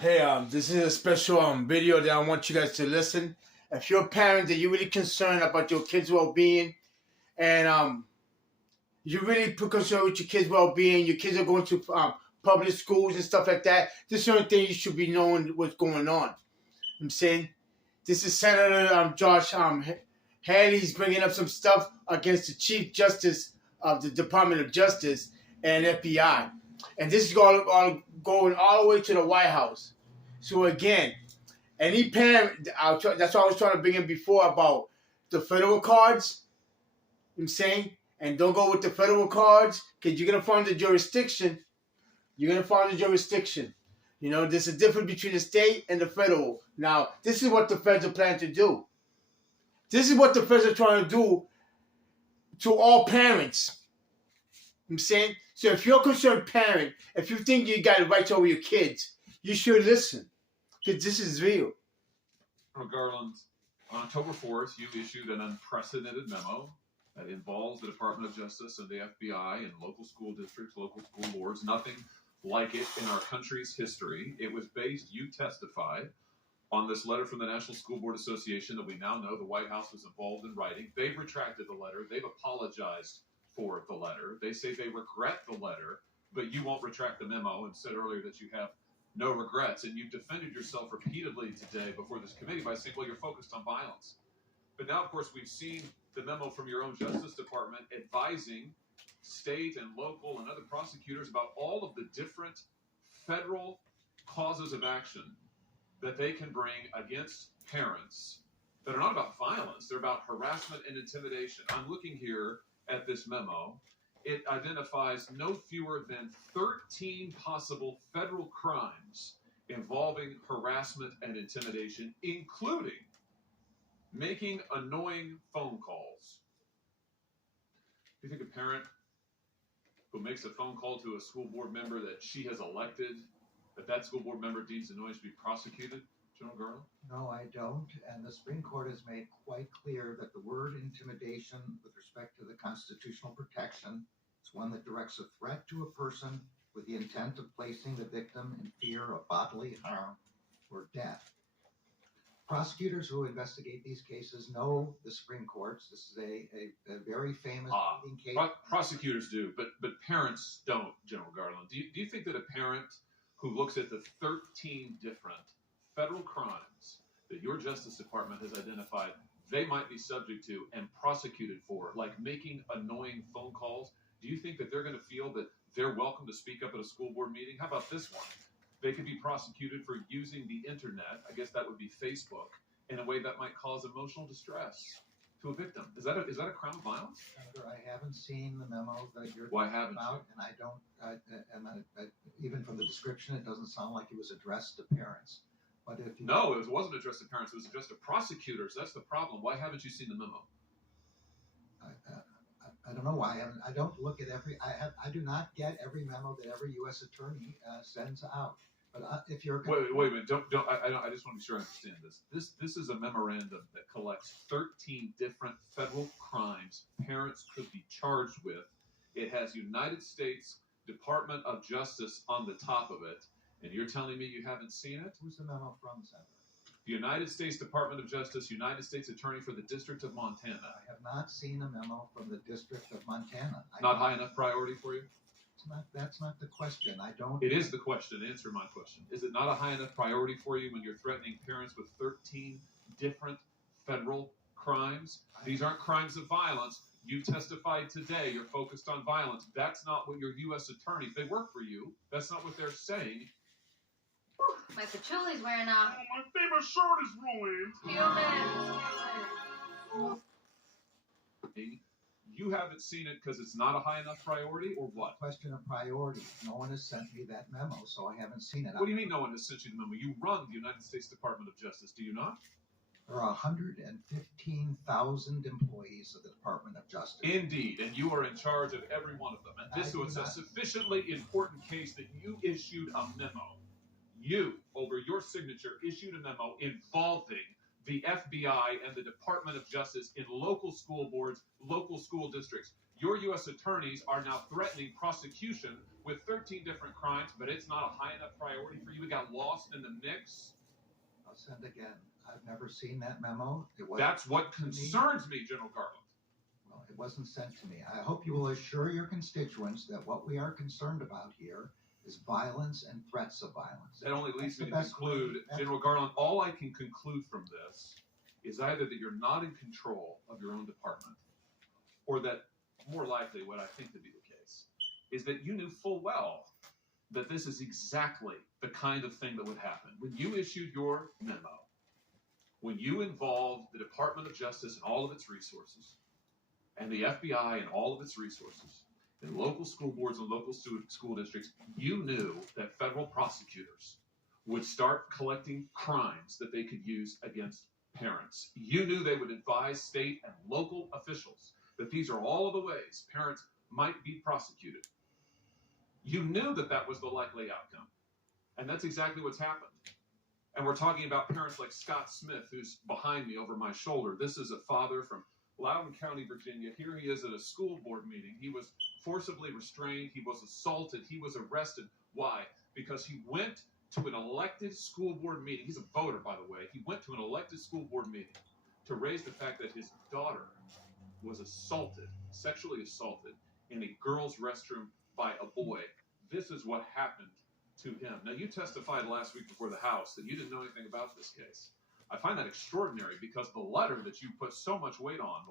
Hey, this is a special video that I want you guys to listen. If you're a parent that you're really concerned about your kids' well-being, and you're really concerned with your kids' well-being, your kids are going to public schools and stuff like that, this is the only thing you should be knowing what's going on. I'm saying this is Senator Josh Hawley's bringing up some stuff against the Chief Justice of the Department of Justice and FBI, and this is going all the way to the White House. So again, any parent, that's what I was trying to bring in before about the federal cards. I'm saying, and don't go with the federal cards because you're gonna find the jurisdiction. You're gonna find the jurisdiction. You know, there's a difference between the state and the federal. Now, this is what the feds are planning to do. This is what the feds are trying to do to all parents. I'm saying, so if you're a concerned parent, if you think you got rights over your kids, you should listen because this is real. Garland, on October 4th, you issued an unprecedented memo that involves the Department of Justice and the FBI and local school districts, local school boards. Nothing like it in our country's history. It was based, you testified, on this letter from the National School Board Association that we now know the White House was involved in writing. They've retracted the letter. They've apologized for the letter. They say they regret the letter, but you won't retract the memo and said earlier that you have no regrets. And you've defended yourself repeatedly today before this committee by saying, well, you're focused on violence. But now, of course, we've seen the memo from your own Justice Department advising state and local and other prosecutors about all of the different federal causes of action that they can bring against parents that are not about violence. They're about harassment and intimidation. I'm looking here at this memo. It identifies no fewer than 13 possible federal crimes involving harassment and intimidation, including making annoying phone calls. Do you think a parent who makes a phone call to a school board member that she has elected, that school board member deems annoying, should be prosecuted? General Garland? No, I don't. And the Supreme Court has made quite clear that the word intimidation with respect to the constitutional protection is one that directs a threat to a person with the intent of placing the victim in fear of bodily harm or death. Prosecutors who investigate these cases know the Supreme Courts. This is a very famous case. Prosecutors do, but parents don't, General Garland. Do you think that a parent who looks at the 13 different federal crimes that your Justice Department has identified they might be subject to and prosecuted for, like making annoying phone calls, do you think that they're going to feel that they're welcome to speak up at a school board meeting? How about this one? They could be prosecuted for using the internet, I guess that would be Facebook, in a way that might cause emotional distress to a victim. Is that a crime of violence? Senator, I haven't seen the memo that you're Why talking haven't about, you? and I even from the description, it doesn't sound like it was addressed to parents. But if you No, it wasn't addressed to parents. It was addressed to prosecutors. That's the problem. Why haven't you seen the memo? I don't know why. I don't look at every. I do not get every memo that every U.S. attorney sends out. But if you're wait a minute. I just want to be sure I understand this. This is a memorandum that collects 13 different federal crimes parents could be charged with. It has United States Department of Justice on the top of it, and you're telling me you haven't seen it? Who's the memo from, Senator? The United States Department of Justice, United States Attorney for the District of Montana. I have not seen a memo from the District of Montana. Not high enough priority for you? That's not the question. I don't. It is the question. Answer my question. Is it not a high enough priority for you when you're threatening parents with 13 different federal crimes? These aren't crimes of violence. You testified today you're focused on violence. That's not what your U.S. attorneys, they work for you. That's not what they're saying. My patchouli's wearing off. Oh, my favorite shirt is ruined. You haven't seen it because it's not a high enough priority, or what? Question of priority. No one has sent me that memo, so I haven't seen it. What do you mean no one has sent you the memo? You run the United States Department of Justice, do you not? There are 115,000 employees of the Department of Justice. Indeed, and you are in charge of every one of them. And this was a sufficiently important case that you issued a memo. You, over your signature, issued a memo involving the FBI and the Department of Justice in local school boards, local school districts. Your U.S. attorneys are now threatening prosecution with 13 different crimes, but it's not a high enough priority for you. It got lost in the mix. I'll send again. I've never seen that memo. That's what concerns me, General Garland. Well, it wasn't sent to me. I hope you will assure your constituents that what we are concerned about here is violence and threats of violence. That only leads me to conclude, General Garland, all I can conclude from this is either that you're not in control of your own department, or that, more likely, what I think to be the case, is that you knew full well that this is exactly the kind of thing that would happen. When you issued your memo, when you involved the Department of Justice and all of its resources, and the FBI and all of its resources, and local school boards and local school districts, you knew that federal prosecutors would start collecting crimes that they could use against parents. You knew they would advise state and local officials that these are all of the ways parents might be prosecuted. You knew that that was the likely outcome. And that's exactly what's happened. And we're talking about parents like Scott Smith, who's behind me over my shoulder. This is a father from Loudoun County, Virginia. Here he is at a school board meeting. He was forcibly restrained. He was assaulted. He was arrested. Why? Because he went to an elected school board meeting. He's a voter, by the way. He went to an elected school board meeting to raise the fact that his daughter was assaulted, sexually assaulted, in a girl's restroom by a boy. This is what happened to him. Now, you testified last week before the House that you didn't know anything about this case. I find that extraordinary because the letter that you put so much weight on,